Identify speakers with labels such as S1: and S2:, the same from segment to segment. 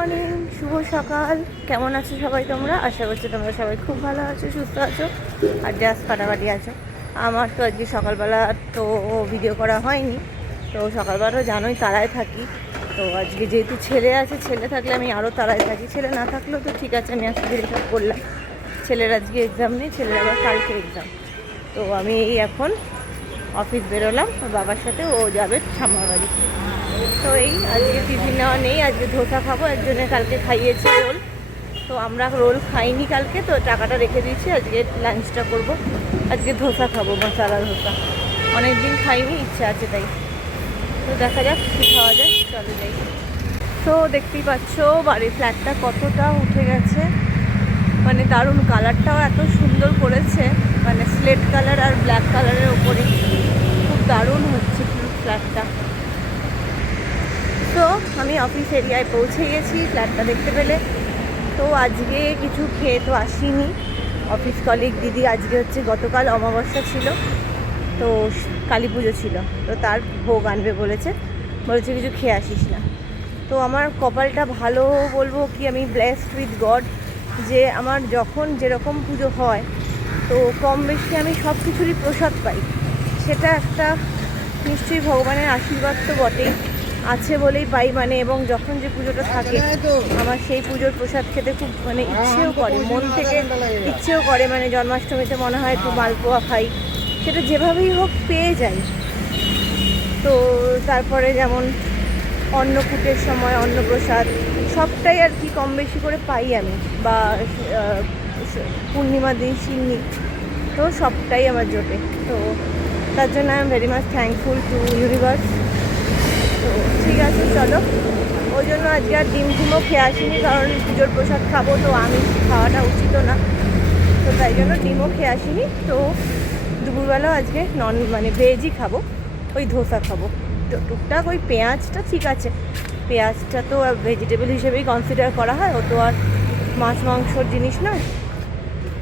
S1: Morning শুভ সকাল। কেমন আছো সবাই তোমরা? আশা করছি তোমরা সবাই খুব ভালো আছো, সুস্থ আছো, আর জাস্ট ফাটাফাটি আছো। আমার তো আজকে সকালবেলা তো ভিডিও করা হয়নি। তো সকালবেলা জানোই তারায় থাকি। তো আজকে যেহেতু ছেলে আছে, ছেলে থাকলে আমি আরও তারায় থাকি। ছেলে না থাকলেও তো ঠিক আছে, আমি আজকে রিসার্ভ করলাম, ছেলের আজকে এক্সাম নেই, ছেলের আবার কালকে এক্সাম তো আমি এই এখন অফিস বেরোলাম, বাবার সাথে, ও যাবে ঠাম্মার বাড়ি। তো এই, আজকে টিফিন নেওয়া নেই, আজকে ধোসা খাব একজনের কালকে খাইয়েছে রোল। তো আমরা রোল খাইনি কালকে, তো টাকাটা রেখে দিয়েছি, আজকে লাঞ্চটা করব। আজকে ধোসা খাব, মশালা ধোসা। অনেক দিন খাইনি, ইচ্ছা আছে তাই। তো দেখা যাক কী খাওয়া যায়, চলে যাই। তো দেখতেই পাচ্ছ, বাড়ির ফ্ল্যাটটা কতটা উঠে গেছে। মানে দারুণ কালারটাও এত সুন্দর করেছে। মানে স্লেট কালার আর ব্ল্যাক কালারের ওপরে খুব দারুণ হচ্ছে ফ্ল্যাটটা তো আমি অফিস এরিয়ায় পৌঁছে গেছি ফ্ল্যাটটা দেখতে পেলে। তো আজকে কিছু খেয়ে তো আসিনি। অফিস কলিগ দিদি আজকে হচ্ছে গতকাল অমাবস্যা ছিল, তো কালী পুজো ছিল। তো তার ভোগ আনবে বলেছে বলেছে কিছু খেয়ে আসিস না। তো আমার কপালটা ভালো বলব কি, আমি ব্লেসড উইথ গড যে আমার যখন যেরকম পুজো হয়, তো কম বেশি আমি সব কিছুরই প্রসাদ পাই। সেটা একটা নিশ্চয়ই ভগবানের আশীর্বাদ তো বটেই। আছে বলেই পাই মানে এবং যখন যে পুজোটা থাকে আমার সেই পুজোর প্রসাদ খেতে খুব মানে ইচ্ছেও করে মন থেকে ইচ্ছেও করে মানে জন্মাষ্টমীতে মনে হয় একটু মালপোয়া খাই। সেটা যেভাবেই হোক পেয়ে যাই। তো তারপরে যেমন অন্নকূটের সময় অন্নপ্রসাদ সবটাই আর কি কম বেশি করে পাই আমি বা পূর্ণিমা দিন শিন্নি তো সবটাই আমার জোটে। তো তার জন্য I am very much thankful to universe. ঠিক আছে, চলো। ওই জন্য আজকে আর ডিম টিমও খেয়ে আসিনি, কারণ পুজোর প্রসাদ খাব, তো আমি খাওয়াটা উচিত না। তো তাই জন্য ডিমও খেয়ে আসিনি, তো দুপুরবেলাও আজকে নন মানে ভেজই খাব, ওই ধোসা খাব। তো টুকটাক ওই পেঁয়াজটা ঠিক আছে, পেঁয়াজটা তো ভেজিটেবল হিসেবেই কনসিডার করা হয়, ও তো আর মাছ, মাংসর জিনিস নয়।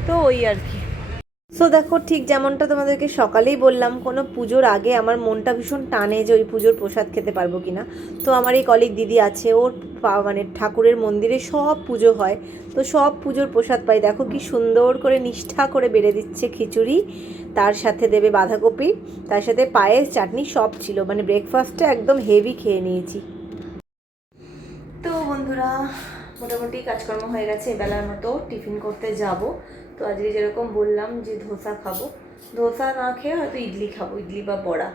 S1: তো ওই আর কি। সো দেখো, ঠিক যেমনটা তোমাদেরকে সকালেই বললাম, কোনো পুজোর আগে আমার মনটা ভীষণ টানে যে ওই পুজোর প্রসাদ খেতে পারব কিনা। তো আমার এই কলিক দিদি আছে, ওর মানে ঠাকুরের মন্দিরে সব পুজো হয়। তো সব পুজোর প্রসাদ পাই। দেখো কি সুন্দর করে নিষ্ঠা করে বেড়ে দিচ্ছে খিচুড়ি, তার সাথে দেবে বাঁধাকপি, তার সাথে পায়েস, চাটনি, সব ছিল। মানে ব্রেকফাস্টটা একদম হেভি খেয়ে নিয়েছি। তো বন্ধুরা, মোটামুটি কাজকর্ম হয়ে গেছে বেলার মতো টিফিন করতে যাব। তো আজকে যেরকম বললাম যে ধোসা খাব। ধোসা না খেয়ে হয়তো ইডলি খাব, ইডলি বা বড়া।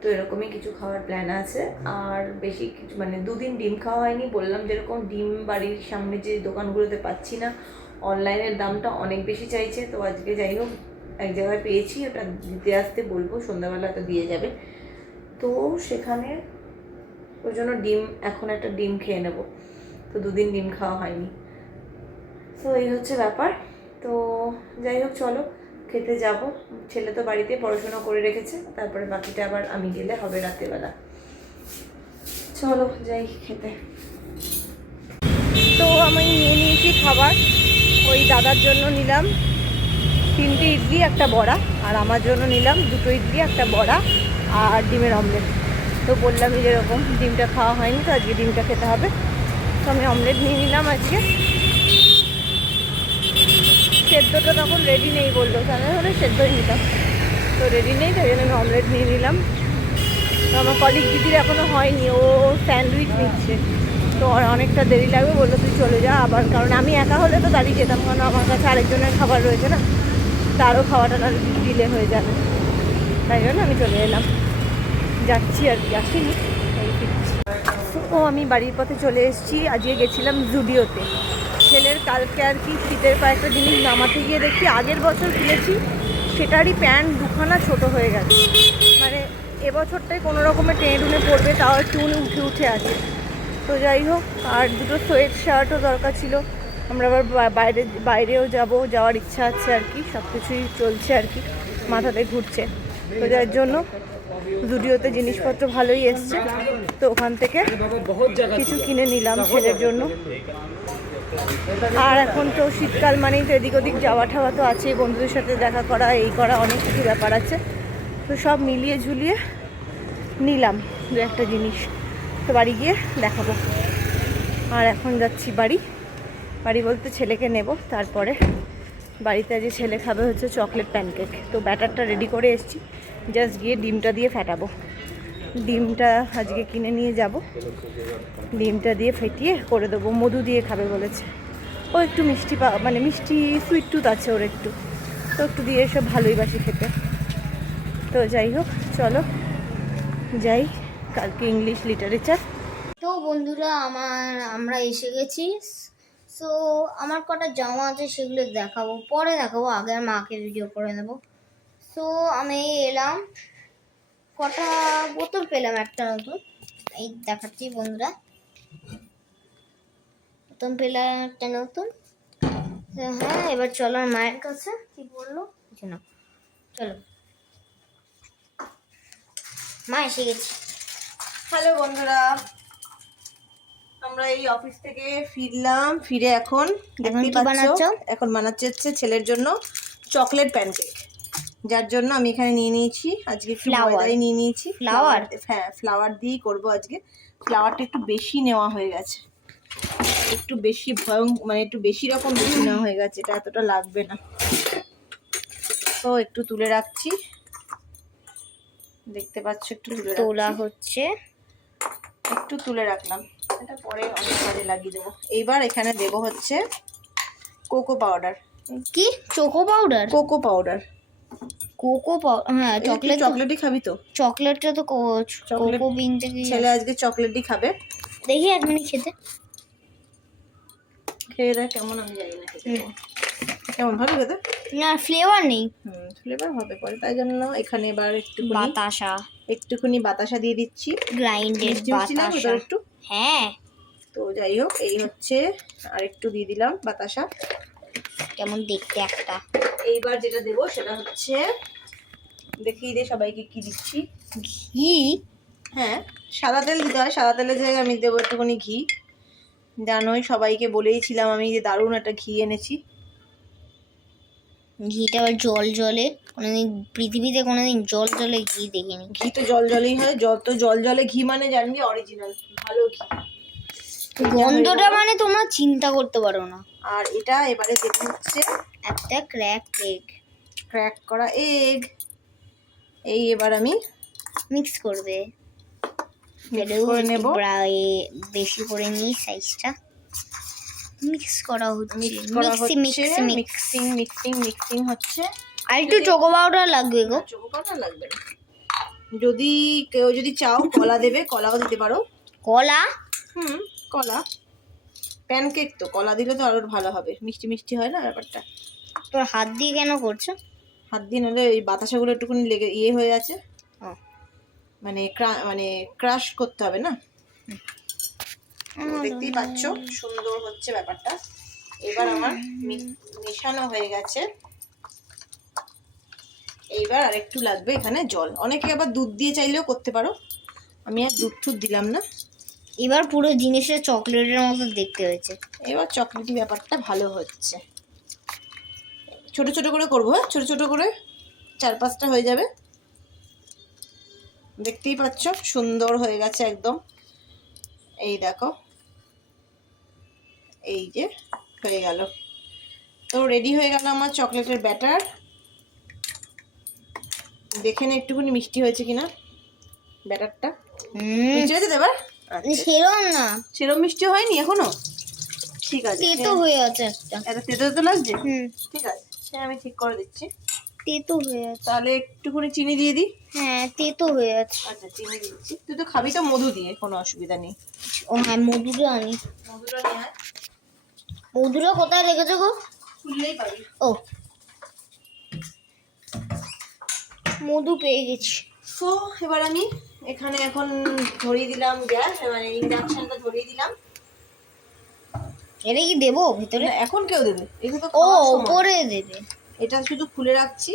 S1: তো এরকমই কিছু খাওয়ার প্ল্যান আছে। আর বেশি কিছু মানে দুদিন ডিম খাওয়া হয়নি, বললাম যেরকম ডিম বাড়ির সামনে যে দোকানগুলোতে পাচ্ছি না অনলাইনের দামটা অনেক বেশি চাইছে। তো আজকে যাই হোক, এক জায়গায় পেয়েছি, ওটা দিতে আসতে বলব, সন্ধ্যাবেলা তো দিয়ে যাবে। তো সেখানে ওই জন্য ডিম, এখন একটা ডিম খেয়ে নেব। তো দুদিন ডিম খাওয়া হয়নি। তো এই হচ্ছে ব্যাপার। তো যাই হোক, চলো, খেতে যাব। ছেলে তো বাড়িতে পড়াশোনা করে রেখেছে, তারপরে বাকিটা আবার আমি গেলে হবে রাত্রেবেলা। চলো, যাই খেতে। তো আমি নিয়ে নিয়েছি খাবার। ওই দাদার জন্য নিলাম তিনটে ইডলি, একটা বড়া, আর আমার জন্য নিলাম দুটো ইডলি, একটা বড়া আর ডিমের অমলেট। তো বললামই যেরকম ডিমটা খাওয়া হয়নি, তো আজকে ডিমটা খেতে হবে। তো আমি অমলেট নিয়ে নিলাম আজকে। সেদ্ধটা তখন রেডি নেই বলল। তাহলে হলে সেদ্ধই নিতাম। তো রেডি নেই, তাই জন্য আমি অমলেট নিয়ে নিলাম। তো আমার কলিগ দিদির এখনও হয়নি, ও স্যান্ডউইচ নিচ্ছে। তো অনেকটা দেরি লাগবে, বলল তুই চলে যা আবার। কারণ আমি একা হলে তো দাঁড়িয়ে যেতাম, কারণ আমার কাছে আরেকজনের খাবার রয়েছে না। তারও খাওয়াটা না ডিলে হয়ে যাবে। তাই জন্য আমি চলে এলাম। যাচ্ছি আর কি, আসিনি। ও, আমি বাড়ির পথে চলে এসেছি। আজকে গেছিলাম জুডিওতে। ছেলের কালকে আর কি শীতের কয়েকটা জিনিস নামাতে গিয়ে দেখি আগের বছর কিনেছি, সেটারই প্যান্ট দুখানা ছোট হয়ে গেছে। মানে এবছরটাই কোনো রকমের টেনে টুনে পড়বে, তাও একটু উঠে উঠে আছে। তো যাই হোক, আর দুটো সোয়েট শার্টও দরকার ছিল। আমরা আবার বাইরে, বাইরেও যাব, যাওয়ার ইচ্ছা আছে আর কি সব কিছুই চলছে আর কি, মাথাতে ঘুরছে। তো যার জন্য জুডিওতে জিনিসপত্র ভালোই এসছে। তো ওখান থেকে কিছু কিনে নিলাম ছেলের জন্য। আর এখন তো শীতকাল মানেই তো এদিক ওদিক যাওয়া ঠাওয়া তো আছে বন্ধুদের সাথে দেখা করা, এই করা অনেক কিছু ব্যাপার আছে। তো সব মিলিয়ে ঝুলিয়ে নিলাম দু একটা জিনিস। তো বাড়ি গিয়ে দেখাবো। আর এখন যাচ্ছি বাড়ি। বাড়ি বলতে ছেলেকে নেব, তারপরে বাড়িতে আজকে ছেলে খাবে হচ্ছে চকলেট প্যানকেক তো ব্যাটারটা রেডি করে এসেছি। জাস্ট গিয়ে ডিমটা দিয়ে ফাটাবো। ডিমটা আজকে কিনে নিয়ে যাব। ডিমটা দিয়ে ফেটিয়ে করে দেবো। মধু দিয়ে খাবে বলেছে। ও একটু মিষ্টি পা মানে মিষ্টি সুইট টুথ আছে ওর একটু। তো একটু দিয়ে এসব ভালোই বাসি খেতে। তো যাই হোক, চলো। যাই, কালকে ইংলিশ লিটারেচার
S2: তো বন্ধুরা, আমার, আমরা এসে গেছি। সো আমার কটা জামা আছে সেগুলো দেখাবো। পরে দেখাবো, আগে আর মাকে ভিডিও করে নেব। সো আমি এলাম। কটা বোতল পেলাম একটা নতুন। এই দেখাচ্ছি বন্ধুরা। নতুন পেলাম একটা নতুন। হ্যাঁ এবার চলো মায়ের কাছে। কি বলল? কিছু না চলো। মা এসে গেছি।
S1: হ্যালো বন্ধুরা। আমরা এই অফিস থেকে ফিরলাম ফিরে এখন দেখতেই পাচ্ছ এখন বানাচ্ছে হচ্ছে ছেলের জন্য চকলেট প্যানকেক যার জন্য আমি এখানে নিয়ে নিয়েছি আজকে একটু ময়দাই নিয়ে নিয়েছি।
S2: ফ্লাওয়ার
S1: হ্যাঁ ফ্লাওয়ার দিয়েই করব আজকে। ফ্লাওয়ারটা একটু বেশি নেওয়া হয়ে গেছে। একটু বেশি ভয়ং মানে একটু বেশি রকম বেশি নেওয়া হয়ে গেছে এটা এতটা লাগবে না। তো একটু তুলে রাখছি। দেখতে পাচ্ছ একটু তুলে
S2: তোলা হচ্ছে।
S1: একটু তুলে রাখলাম। এটা পরে অনেক কাজে লাগিয়ে দেবো। এইবার এখানে দেব হচ্ছে কোকো পাউডার।
S2: কি? Choco powder?
S1: Cocoa powder.
S2: Cocoa powder হ্যাঁ চকলেট
S1: চকলেটই খাবি তো?
S2: চকলেটটা তো কোকো বিন থেকে
S1: ছেলে আজকে চকলেটই খাবে।
S2: দেখি এক মিনিট খেতে।
S1: খেয়ে দেখ কেমন আমি জানি না কেমন ভালো খেতে?
S2: না ফ্লেভার নেই।
S1: হুম ফ্লেভার হবে পরে তাই জন্য এখানে এবার একটুখানি
S2: বাতাসা।
S1: একটুখানি বাতাসা দিয়ে দিচ্ছি।
S2: গ্রাইন্ডেড বাতাসা।
S1: একটু?
S2: হ্যাঁ।
S1: তো যাই হোক এই হচ্ছে আর একটু দিয়ে দিলাম বাতাসা।
S2: কেমন দেখতে একটা।
S1: এইবার যেটা দেবো সেটা হচ্ছে দেখিয়ে দিয়ে সবাইকে কি দিচ্ছি।
S2: ঘি?
S1: হ্যাঁ সাদা তেল দিতে হয় সাদা তেলের জায়গায় আমি দেবো একটুখানি ঘি। জানোই সবাইকে বলেইছিলাম আমি যে দারুণ একটা ঘি এনেছি।
S2: ঘিটা আবার জল জলে কোনোদিন পৃথিবীতে কোনোদিন জল জলে ঘি দেখিনি।
S1: ঘি তো জল জলেই হয় যত জল জলে ঘি মানে জানবি অরিজিনাল ভালো ঘি।
S2: গন্ধটা মানে তোমরা চিন্তা করতে পারো না।
S1: আর এটা এবারে দেবো হচ্ছে
S2: একটা ক্র্যাক এগ
S1: ক্র্যাক করা এগ এই এবার আমি
S2: মিক্স করবে। বেশি করে নিই সাইজটা মিক্স করা হচ্ছে
S1: মিক্স করা হচ্ছে
S2: মিক্স মিক্সিং।
S1: মিক্সিং হচ্ছে।
S2: আর একটু চোকো পাউডার লাগবে গো।
S1: চোখো পাউডার লাগবে যদি কেউ যদি চাও কলা দেবে কলাও দিতে পারো।
S2: কলা?
S1: হুম কলা। প্যানকেক তো কলা দিলে তো আরও ভালো হবে। মিষ্টি মিষ্টি হয় না ব্যাপারটা?
S2: তোর হাত দিয়ে কেন করছ?
S1: হাত দিয়ে নাহলে এই বাতাসাগুলো একটুখানি লেগে ইয়ে হয়ে আছে। মানে মানে ক্রাশ করতে হবে না? দেখতেই পাচ্ছ সুন্দর হচ্ছে ব্যাপারটা। এবার আমার মেশানো হয়ে গেছে। এইবার আর একটু লাগবে এখানে জল। অনেকে আবার দুধ দিয়ে চাইলেও করতে পারো। আমি আর দুধ টুধ দিলাম না।
S2: এবার পুরো জিনিসটা চকলেটের মতো দেখতে হয়েছে।
S1: এবার চকলেটি ব্যাপারটা ভালো হচ্ছে। ছোট ছোট করে করব হ্যাঁ? ছোটো ছোটো করে চার পাঁচটা হয়ে যাবে। দেখতেই পাচ্ছ সুন্দর হয়ে গেছে একদম। এই দেখো। এই যে হয়ে গেল। তো রেডি হয়ে গেল আমার চকলেটের ব্যাটার দেখে না একটুখানি মিষ্টি হয়েছে কিনা ব্যাটারটা। মিষ্টি হয়েছে আচ্ছা।
S2: সেরম না।
S1: সেরম মিষ্টি হয়নি এখনও? ঠিক আছে।
S2: তেতো হয়ে। আছে একটা।
S1: এত তেতো তেতো লাগছে?
S2: হুম।
S1: ঠিক আছে। সে আমি ঠিক করে দিচ্ছি।
S2: তেতো হয়ে আছে।
S1: তাহলে একটুখানি চিনি দিয়ে দিই।
S2: হ্যাঁ তেতো হয়ে আছে।
S1: আচ্ছা চিনি দিচ্ছি। তুই তো খাবি তো মধু দিয়ে কোনো অসুবিধা নেই।
S2: ও হ্যাঁ মধুটা আনি।
S1: মধুটা নিয়ে
S2: মধুটা কোথায় রেখেছো গো? ও। মধু পেয়ে গেছি।
S1: তো এবার আমি এখানে এখন ধরিয়ে দিলাম গ্যাস মানে ইন্ডাকশনটা ধরিয়ে দিলাম।
S2: এটা কি দেবো ভিতরে?
S1: এখন কেউ দেবে। এগুলো
S2: ও ওপরে দেবে।
S1: এটা শুধু খুলে রাখছি।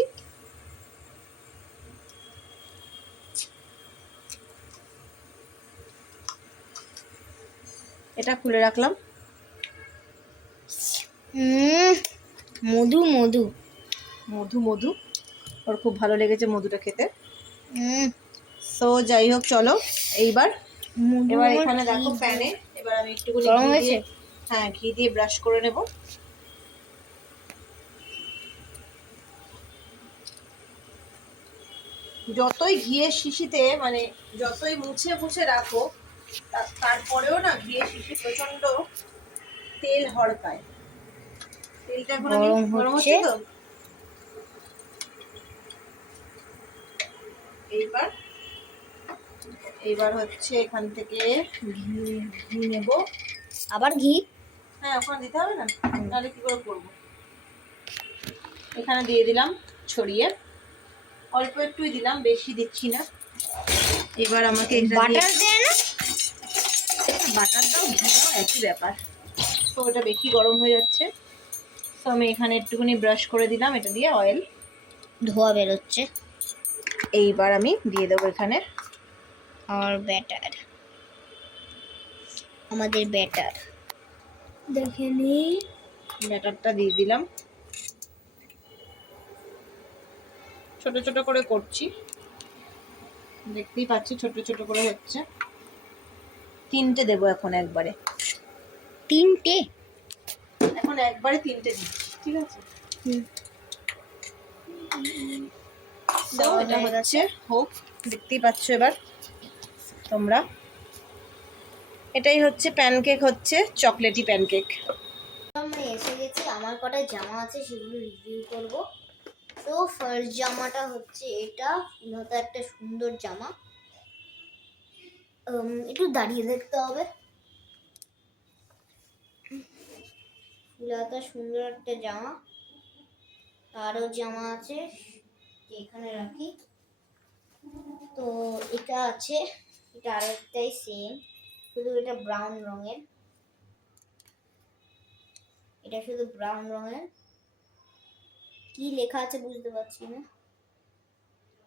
S1: এটা খুলে রাখলাম।
S2: মধু মধু।
S1: মধু মধু। ওর খুব ভালো লেগেছে মধুটা খেতে।
S2: হুম
S1: তো যাই হোক চলো। এইবার এবার এখানে দেখো প্যানে। এবার আমি একটুখানি
S2: গরম হয়েছে?
S1: হ্যাঁ ঘি দিয়ে ব্রাশ করে নেব। যতই ঘিয়ের শিশিতে মানে যতই মুছে মুছে রাখো তারপরেও না ঘিয়ের শিশি প্রচণ্ড তেল হড়কায়। আমি
S2: গরম হচ্ছে।
S1: হচ্ছে এইবার এইবার হচ্ছে এখান থেকে ঘি ঘি নেব।
S2: আবার ঘি?
S1: হ্যাঁ ওখানে দিতে হবে না? তাহলে কি করে করব? এখানে দিয়ে দিলাম ছড়িয়ে। অল্প একটুই দিলাম বেশি দিচ্ছি না। এবার আমাকে
S2: বাটার দেয় না
S1: বাটার দাও ঘি দাও একই ব্যাপার। তো ওটা বেশি গরম হয়ে যাচ্ছে। তো আমি এখানে একটুখানি ব্রাশ করে দিলাম এটা দিয়ে অয়েল
S2: ধোয়া বেরোচ্ছে।
S1: এইবার আমি দিয়ে দেবো এখানে
S2: আর ব্যাটার আমাদের ব্যাটার দেখে নিই।
S1: ব্যাটারটা দিয়ে দিলাম। ছোট ছোট করে করছি। দেখতেই পাচ্ছি ছোট ছোট করে হচ্ছে। তিনটে দেবো এখন একবারে।
S2: তিনটে?
S1: এখন একবারে তিনটে দিচ্ছি ঠিক আছে? এটা হচ্ছে হোক দেখতেই পাচ্ছ এবার তোমরা। এটাই হচ্ছে প্যানকেক হচ্ছে চকলেটি প্যানকেক
S2: আমরা এসে গেছি আমার কটা জামা আছে সেগুলো রিভিউ করব। তো ফার্স্ট জামাটা হচ্ছে এটা একটা সুন্দর জামা। একটু দাঁড়িয়ে দেখতে হবে। ফুলহাতা সুন্দর একটা জামা। আরও জামা আছে এখানে রাখি। তো এটা আছে, এটা আরেকটাই সেম শুধু এটা ব্রাউন রঙের। এটা শুধু ব্রাউন রঙের। কি লেখা আছে বুঝতে পারছি না।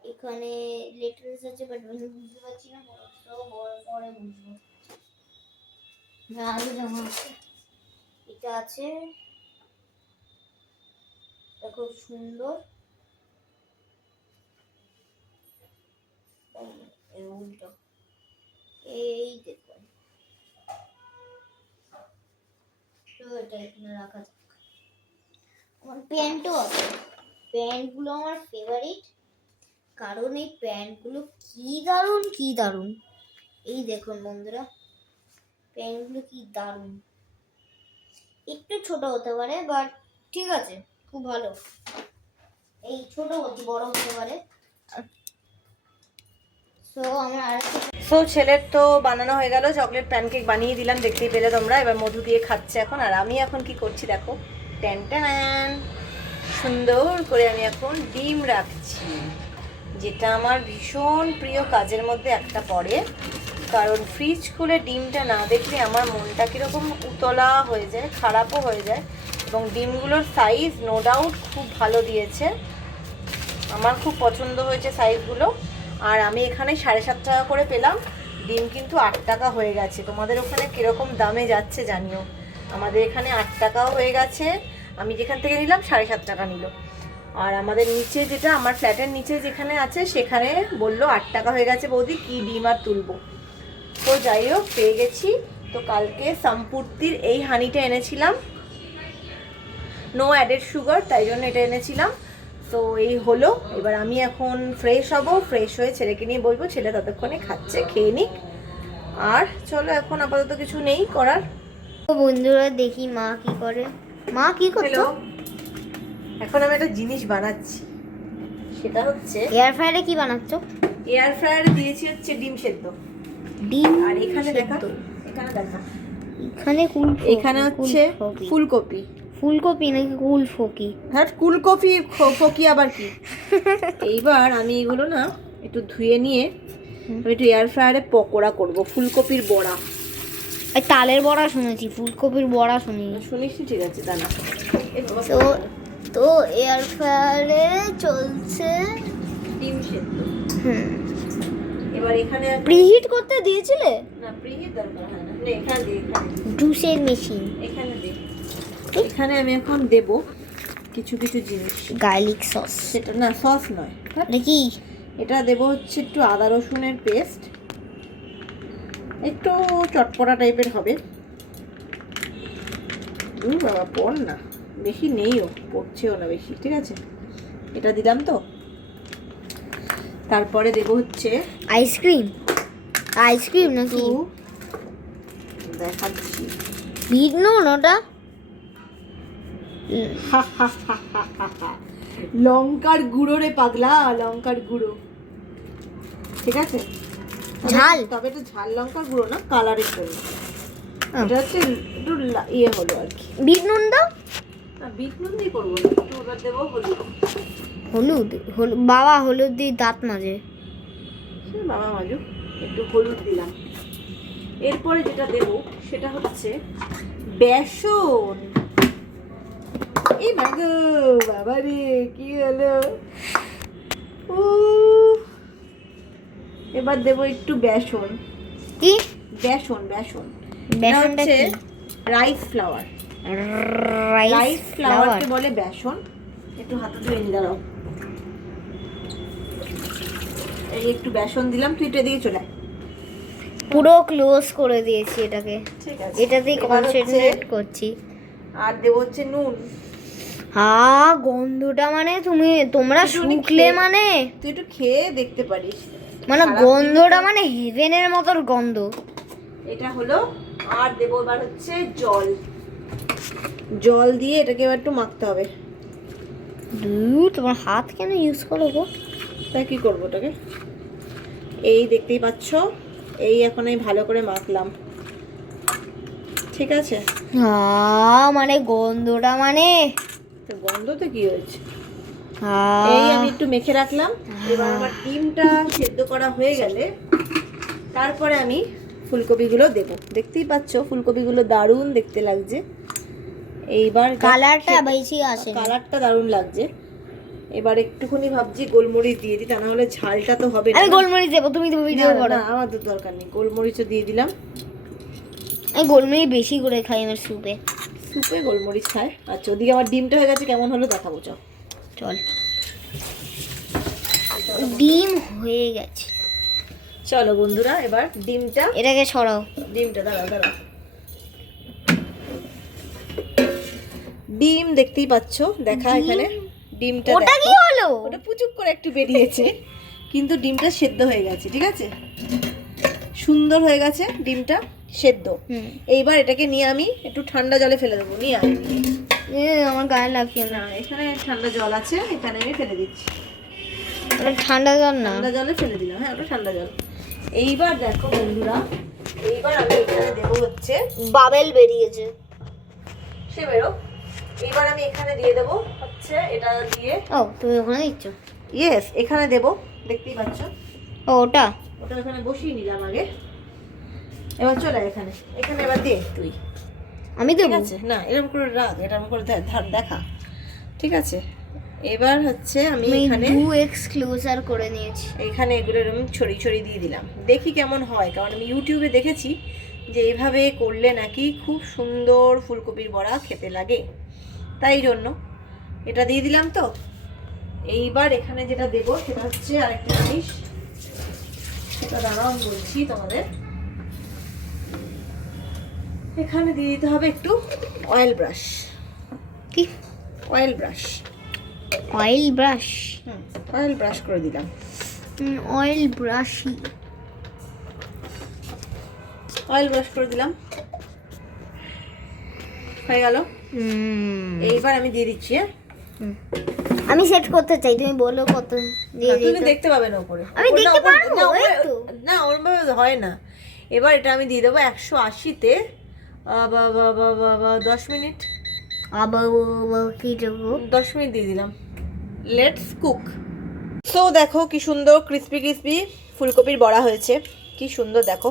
S2: এখানে লেটার্স আছে বাট আমি বুঝতে পারছি না তো বড় পরে বুঝব। না জামা আছে। এটা আছে। খুব সুন্দর। উল্টো। এই দেখুন রাখা আমার প্যান্টও আছে। প্যান্টগুলো আমার ফেভারিট কারণ এই প্যান্টগুলো কি দারুণ কি দারুণ। এই দেখুন বন্ধুরা, প্যান্টগুলো কি দারুণ। একটু ছোট হতে পারে বাট ঠিক আছে, খুব ভালো। এই ছোট বড় হতে পারে। সো
S1: ছেলের তো বানানো হয়ে গেল চকলেট প্যানকেক বানিয়ে দিলাম, দেখতেই পেলে তোমরা। এবার মধু দিয়ে খাচ্ছে এখন। আর আমি এখন কি করছি দেখো? ট্যান ট্যান। সুন্দর করে আমি এখন ডিম রাখছি, যেটা আমার ভীষণ প্রিয় কাজের মধ্যে একটা পড়ে। কারণ ফ্রিজ খুলে ডিমটা না দেখলে আমার মনটা কীরকম উতলা হয়ে যায়, খারাপও হয়ে যায়। এবং ডিমগুলোর সাইজ নো ডাউট খুব ভালো দিয়েছে। আমার খুব পছন্দ হয়েছে সাইজগুলো আর আমি এখানে সাড়ে সাত টাকা করে পেলাম। ডিম কিন্তু আট টাকা হয়ে গেছে। তোমাদের ওখানে কীরকম দামে যাচ্ছে জানিও। আমাদের এখানে আট টাকাও হয়ে গেছে। আমি যেখান থেকে নিলাম, সাড়ে সাত টাকা নিল। আর আমাদের নিচে যেটা, আমার ফ্ল্যাটের নিচে যেখানে আছে, সেখানে বলল আট টাকা হয়ে গেছে বৌদি, কি ডিম আর তুলবো। তো যাই হোক পেয়ে গেছি। তো কালকে সম্পূর্তির এই হানিটা এনেছিলাম। নো অ্যাডেড সুগার তাই জন্য এটা এনেছিলাম। তো এই হলো। এবার আমি এখন ফ্রেশ হব ফ্রেশ হয়ে ছেলেকে নিয়ে বলব ছেলে ততক্ষণে খাচ্ছে খেয়ে নিক। আর চলো এখন আপাতত কিছু নেই করার।
S2: বন্ধুরা দেখি মা কি করে। মা কি করছ
S1: এখন আমি একটা জিনিস বানাচ্ছি। সেটা হচ্ছে
S2: এয়ার ফ্রায়ারে কি বানাচ্ছো?
S1: এয়ার ফ্রায়ারে দিয়েছি হচ্ছে ডিম সেদ্ধ।
S2: ডিম
S1: আর এখানে দেখা এখানে দেখা।
S2: এখানে কুল
S1: এখানে হচ্ছে ফুলকপি।
S2: ফুলকপি নাকি কুল ফকি?
S1: হ্যাঁ ফুলকপি ফকি আবার কি? এইবার আমি এগুলো না একটু ধুয়ে নিয়ে আমি একটু এয়ার ফ্রায়ারে পকোড়া করব ফুলকপির বড়া।
S2: আর তালের বড়া শুনেছি ফুলকপির বড়া শুনি।
S1: শুনিস ঠিক আছে তা না।
S2: তো তো এয়ার ফ্রায়ারে চলছে
S1: ডিম সেদ্ধ।
S2: হুম।
S1: এবার এখানে
S2: প্রিহিট করতে দিয়েছিলে?
S1: না প্রিহিট দরকার হয় না। না, এখানে দে এখানে
S2: জুসের মেশিন
S1: এখানে দে এখানে আমি এখন দেব কিছু কিছু জিনিস।
S2: গার্লিক সস
S1: সেটা না সস নয়। হ্যাঁ?
S2: এটা
S1: দেব হচ্ছে একটু আদা রসুনের পেস্ট একটু চটপটা টাইপের হবে। বাবা পড় না। বেশি নেইও পড়ছেও না বেশি ঠিক আছে? এটা দিলাম তো? তারপরে দেবো হচ্ছে
S2: আইসক্রিম। আইসক্রিম নাকি?
S1: দেখাচ্ছি।
S2: বিট নুন ওটা
S1: লঙ্কার গুঁড়ো রে পাগলা লঙ্কার গুঁড়ো। ঠিক আছে?
S2: ঝাল?
S1: তবে এটা ঝাল লঙ্কার গুঁড়ো না কালারের জন্য। এটা হচ্ছে একটু ইয়ে হলো আর কি।
S2: বিট নুন দাও।
S1: বিট নুন দিয়ে করব না একটু ওটা দেবো হলুদ।
S2: হলুদ বাবা হলুদ দিয়ে দাঁত মাজে।
S1: সে বাবা মাজু একটু হলুদ দিলাম। এরপরে যেটা দেব সেটা হচ্ছে বেসন। এই মাগো বাবা রে কি হলো? উফ। এবার দেব একটু বেসন।
S2: কি?
S1: বেসন বেসন।
S2: বেসনটা কি?
S1: Rice flour.
S2: Rice
S1: rice
S2: flour.
S1: ফ্লাওয়ারকে বলে বেসন। একটু হাতে ধুয়ে নিয়ে দাঁড়াও। এই একটু বেসন দিলাম তুই এটা দিয়ে চলে।
S2: পুরো ক্লোজ করে দিয়েছি এটাকে।
S1: ঠিক আছে।
S2: এটাতেই কনসেন্ট্রেট করছি।
S1: আর দেবো হচ্ছে নুন।
S2: হা গন্ধটা মানে তুমি তোমরা শুকলে মানে
S1: তুই একটু খেয়ে দেখতে পারিস।
S2: মানে গন্ধটা মানে হেভেনের মতোর গন্ধ।
S1: এটা হলো আর দেবো এবার হচ্ছে জল। জল দিয়ে এটাকে এবার একটু মাখতে হবে।
S2: ধুর, তোমার হাত কেন ইউজ করো গো?
S1: কি করব ওটাকে? এই দেখতেই পাচ্ছ এই এখন আমি ভালো করে মাখলাম। ঠিক আছে?
S2: মানে গন্ধটা মানে?
S1: তো গন্ধ তো কি হয়েছে? এই আমি একটু মেখে রাখলাম। এবার আমার ডিমটা সেদ্ধ করা হয়ে গেলে তারপরে আমি ফুলকপিগুলো দেব। দেখতেই পাচ্ছ ফুলকপিগুলো দারুণ দেখতে লাগছে। এইবার
S2: কালারটা বেশি আসে
S1: কালারটা দারুণ লাগছে। এবার একটুখানি ভাবছি গোলমরিচ দিয়ে দিই তা না হলে ঝালটা তো হবে না।
S2: আমি গোলমরিচ দেবো তুমি তো ভিডিও করো।
S1: না আমার তো দরকার নেই গোলমরিচও দিয়ে দিলাম।
S2: আমি গোলমরিচ বেশি করে খাই আমার স্যুপে।
S1: স্যুপে গোলমরিচ খায় আচ্ছা ওদিকে আমার ডিমটা হয়ে গেছে কেমন হলো দেখাবো চল।
S2: চল। ডিম হয়ে গেছে।
S1: চলো বন্ধুরা এবার ডিমটা
S2: এটাকে সরাও।
S1: ডিমটা দাঁড়াও দাঁড়াও। ডিম দেখতেই পাচ্ছ দেখা এখানে। ডিমটা
S2: ওটা কি হলো?
S1: ওটা পুচুক করে একটু বেরিয়েছে। কিন্তু ডিমটা সেদ্ধ হয়ে গেছে ঠিক আছে? সুন্দর হয়ে গেছে ডিমটা সেদ্ধ। এইবার এটাকে নিয়ে আমি একটু ঠান্ডা জলে ফেলে দেবো নিয়ে
S2: আমি আমার গায়ে লাগছে না।
S1: না এখানে ঠান্ডা জল আছে এখানে আমি ফেলে দিচ্ছি।
S2: ঠান্ডা জল না?
S1: ঠান্ডা জলে ফেলে দিলাম হ্যাঁ ওটা ঠান্ডা জল। এইবার দেখো বন্ধুরা এইবার আমি এখানে দেবো হচ্ছে
S2: বাবেল বেরিয়েছে।
S1: সে বেরো। এইবার আমি এখানে দিয়ে দেবো হচ্ছে এটা দিয়ে।
S2: ও তুমি ওখানে দিচ্ছ?
S1: ইয়েস এখানে দেবো দেখতেই পাচ্ছ।
S2: ও ওটা?
S1: ওটা এখানে বসিয়ে নিলাম আগে। এবার চলে এখানে। এখানে এবার দে তুই।
S2: আমি
S1: ঠিক
S2: দেবো
S1: আছে? না এরকম করে রাখ এরকম করে ধার দেখা। ঠিক আছে? এবার হচ্ছে আমি এখানে
S2: টু এক্স ক্লোজার করে নিয়েছি।
S1: এখানে এগুলো এরকম ছড়িয়ে ছড়িয়ে দিয়ে দিলাম। দেখি কেমন হয় কারণ আমি ইউটিউবে দেখেছি যে এইভাবে করলে নাকি খুব সুন্দর ফুলকপির বড়া খেতে লাগে। তাই জন্য। এটা দিয়ে দিলাম তো। এইবার এখানে যেটা দেবো সেটা হচ্ছে আরেকটা জিনিস। সেটা দাঁড়াও আমি বলছি তোমাদের। এখানে দিয়ে দিতে হবে একটু অয়েল ব্রাশ
S2: কি?
S1: অয়েল ব্রাশ
S2: অয়েল ব্রাশ
S1: হুম অয়েল ব্রাশ করে দিলাম।
S2: অয়েল ব্রাশি
S1: অয়েল ব্রাশ করে দিলাম। হয়ে গেল। এইবার আমি দিয়ে দিচ্ছি হ্যাঁ?
S2: আমি সেট করতে চাই তুমি বলো কত দিয়ে
S1: তুমি দেখতে পাবে না উপরে।
S2: আমি
S1: না,
S2: দেখতে পারব,
S1: না, ওরমভাবে হয় না। এবার এটা আমি দিয়ে দেবো একশো আশিতে। দশ মিনিট।
S2: আবার কি দেবো?
S1: দশ মিনিট দিয়ে দিলাম। লেটস কুক সো দেখো কি সুন্দর ক্রিসপি ক্রিসপি ফুলকপির বড়া হয়েছে। কি সুন্দর দেখো।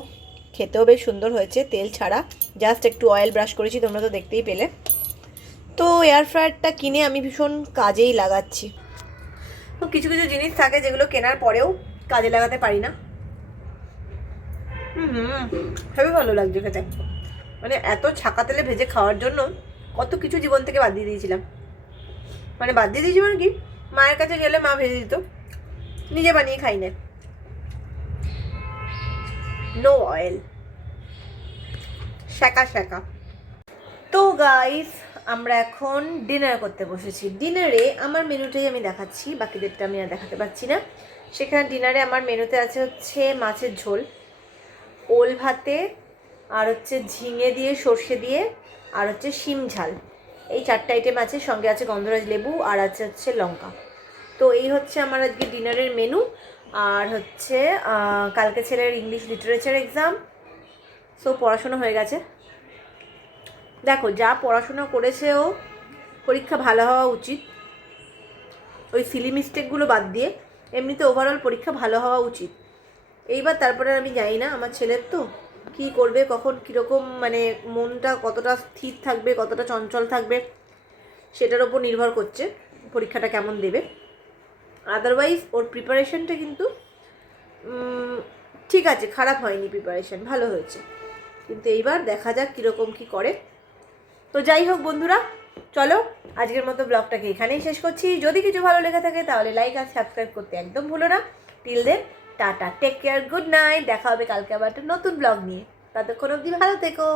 S1: খেতেও বেশ সুন্দর হয়েছে তেল ছাড়া। জাস্ট একটু অয়েল ব্রাশ করেছি তোমরা তো দেখতেই পেলে। তো এয়ার ফ্রায়ারটা কিনে আমি ভীষণ কাজেই লাগাচ্ছি। তো কিছু কিছু জিনিস থাকে যেগুলো কেনার পরেও কাজে লাগাতে পারি না। হুম হুম ভালো লাগছে খেতে। মানে এত ছাকা তেলে ভেজে খাওয়ার জন্য কত কিছু জীবন থেকে বাদ দিয়ে দিয়েছিলাম। মানে বাদ দিয়ে দিয়েছি মানে কি? মায়ের কাছে গেলে মা ভেজে দিত। নিজে বানিয়ে খাই না। নো অয়েল শাকা শাকা তো গাইস আমরা এখন ডিনার করতে বসেছি। ডিনারে আমার মেনুটাই আমি দেখাচ্ছি, বাকিদেরটা আমি আর দেখাতে পারছি না। সেখানে ডিনারে আমার মেনুতে আছে হচ্ছে মাছের ঝোল, ওল ভাতে, আর হচ্ছে ঝিঙে দিয়ে, সর্ষে দিয়ে, আর হচ্ছে শিম ঝাল। এই চারটে আইটেম আছে, সঙ্গে আছে গন্ধরাজ লেবু আর আছে হচ্ছে লঙ্কা। তো এই হচ্ছে আমার আজকে ডিনারের মেনু আর হচ্ছে কালকে ছেলের ইংলিশ লিটারেচার এক্সাম সো পড়াশোনা হয়ে গেছে। দেখো, যা পড়াশোনা করেছে ও পরীক্ষা ভালো হওয়া উচিত। ওই সিলি মিস্টেকগুলো বাদ দিয়ে এমনিতে ওভারঅল পরীক্ষা ভালো হওয়া উচিত। এইবার তারপরে আমি জানি না, আমার ছেলের তো কী করবে, কখন কীরকম মানে মনটা কতটা স্থির থাকবে, কতটা চঞ্চল থাকবে, সেটার ওপর নির্ভর করছে পরীক্ষাটা কেমন দেবে। আদারওয়াইজ ওর প্রিপারেশনটা কিন্তু ঠিক আছে, খারাপ হয়নি প্রিপারেশন ভালো হয়েছে। কিন্তু এইবার দেখা যাক কীরকম কী করে। তো যাই হোক বন্ধুরা, চলো আজকের মতো ব্লগটাকে এখানেই শেষ করছি। যদি কিছু ভালো লেগে থাকে তাহলে লাইক আর সাবস্ক্রাইব করতে একদম ভুলো না। Till then tata take care good night দেখা হবে কালকে আবার একটা নতুন ব্লগ নিয়ে। ততক্ষণ অবধি ভালো থেকো।